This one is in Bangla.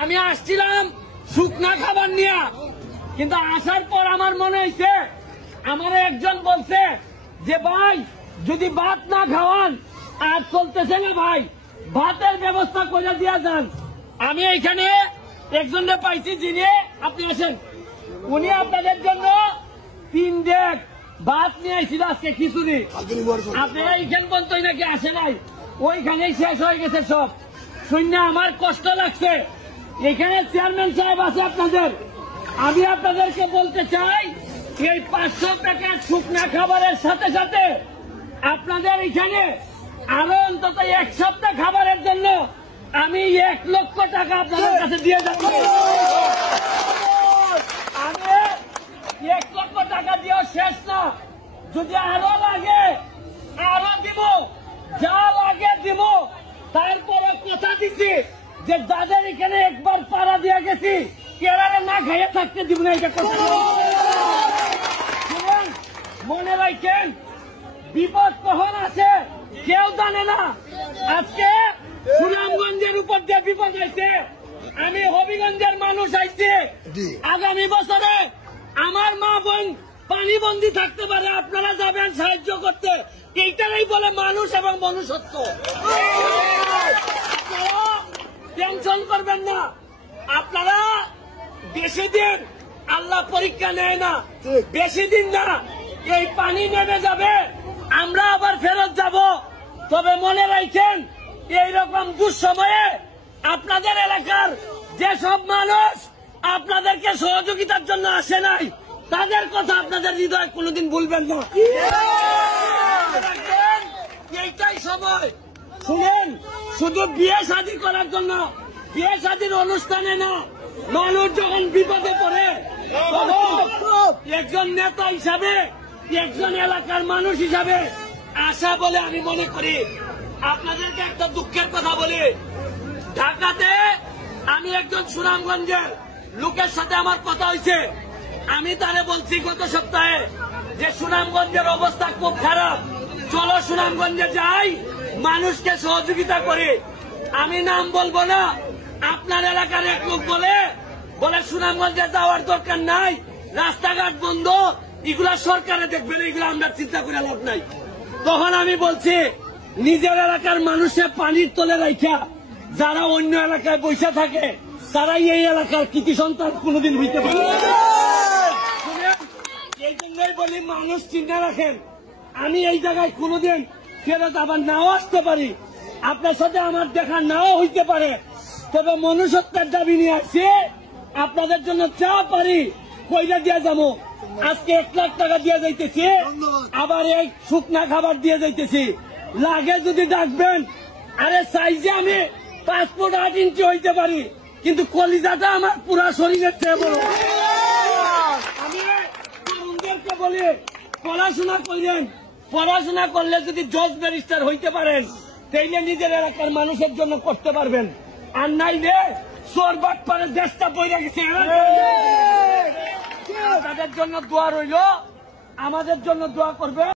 আমি আসছিলাম শুকনা খাবার নিয়ে, কিন্তু আসার পর আমার মনে হয়েছে, আমার একজন বলছে যে ভাই যদি ভাত না খাওয়ান আর চলতেছে না ভাই, ভাতের ব্যবস্থা করে দিয়া যান। আমি এখানে একজনকে পাইছি, যিনি আপনি আসেন, উনি আপনাদের জন্য 3 ডেক ভাত নিয়ে আসছিল আজকে খিচুড়ি। আপনারা এইখান পর্যন্ত নাকি আসে নাই, ওইখানেই শেষ হয়ে গেছে সব। শূন্য আমার কষ্ট লাগছে। এখানে চেয়ারম্যান সাহেব আছে আপনাদের, আমি আপনাদেরকে বলতে চাই এই 500 প্যাকেট শুকনা খাবারের সাথে সাথে আপনাদের এখানে আরো অন্তত 1 সপ্তাহ খাবারের জন্য আমি 1 লক্ষ টাকা আপনাদের কাছে দিয়ে যাচ্ছি। আমি 1 লক্ষ টাকা দিয়েও শেষ না, যদি আরো লাগে আরো দিব, যা লাগে দিব। তারপরে কথা দিচ্ছি যে যাদের এখানে একবার পাড়া দিয়ে গেছি কেরারে না খাইয়ে থাকতে দিব না, এটা কথা মনে রাখেন। বিপদ কখন আছে কেউ জানে না। আজকে সুনামগঞ্জের উপর যে বিপদ হয়েছে, আমি হবিগঞ্জের মানুষ আইছি, আগামী বছরে আমার মা বোন পানিবন্দী থাকতে পারে, আপনারা যাবেন সাহায্য করতে। এইটাই বলে মানুষ এবং মনুষ্যত্ব। টেনশন করবেন না, আপনারা বেশি দিন আল্লাহ পরীক্ষা নেয় না, বেশি দিন না, এই পানি নেমে যাবে, আমরা আবার ফেরত যাব। তবে মনে রাখেন, এইরকম দুঃসময়ে আপনাদের এলাকার যেসব মানুষ আপনাদেরকে সহযোগিতার জন্য আসে নাই, তাদের কথা আপনাদের হৃদয় কোনোদিন ভুলবেন না। এইটাই সময়। শুনেন, শুধু বিয়ে শাদী করার জন্য, বিয়ে শাদীর অনুষ্ঠানে না, মানুষ যখন বিপদে পড়ে একজন নেতা হিসাবে, একজন এলাকার মানুষ হিসাবে আশা বলে আমি মনে করি। আপনাদেরকে একটা দুঃখের কথা বলি, ঢাকাতে আমি একজন সুনামগঞ্জের লোকের সাথে আমার কথা হয়েছে। আমি তারে বলছি গত সপ্তাহে যে সুনামগঞ্জের অবস্থা খুব খারাপ, চলো সুনামগঞ্জে যাই, মানুষকে সহযোগিতা করে। আমি নাম বলবো না, আপনার এলাকার এক লোক বলে সুনামগঞ্জে যাওয়ার দরকার নাই, রাস্তাঘাট বন্ধ, এগুলা সরকারে দেখবেন, এগুলো আমরা চিন্তা করে লাভ নাই। তখন আমি বলছি নিজের এলাকার মানুষের পানির তলে রাখা যারা অন্য এলাকায় বসে থাকে, তারাই এই এলাকার কৃতি সন্তান কোনোদিন হইতে পারে। এই জন্যই বলি মানুষ চিন্তা রাখেন, আমি এই জায়গায় কোনোদিন ফেরত আবার নাও আসতে পারি, আপনার সাথে আমার দেখা নাও হইতে পারে, তবে মনুষ্যত্বের দাবি নিয়ে আসছি। আপনাদের জন্য চা পারি কইরা দিয়ে যাবো। আজকে 1 লাখ টাকা দিয়ে যাইতেছি, আবার এই শুকনা খাবার দিয়ে যাইতেছি। লাগে যদি ডাকবেন। আরে সাইজে আমি 5 ফুট 8 ইঞ্চি হইতে পারি, কিন্তু কলিজাটা আমার পুরা শরীরের চেয়ে বড়। আমি তরুণদেরকে বলি পড়াশোনা করেন, পড়াশোনা করলে যদি জজ ব্যারিস্টার হইতে পারেন, তাইলে নিজের এলাকার মানুষের জন্য করতে পারবেন। আর নাইলে চোর বাটপাড়ের দেশটা বইরা গেছে। তাদের জন্য দোয়া রইল, আমাদের জন্য দোয়া করবে।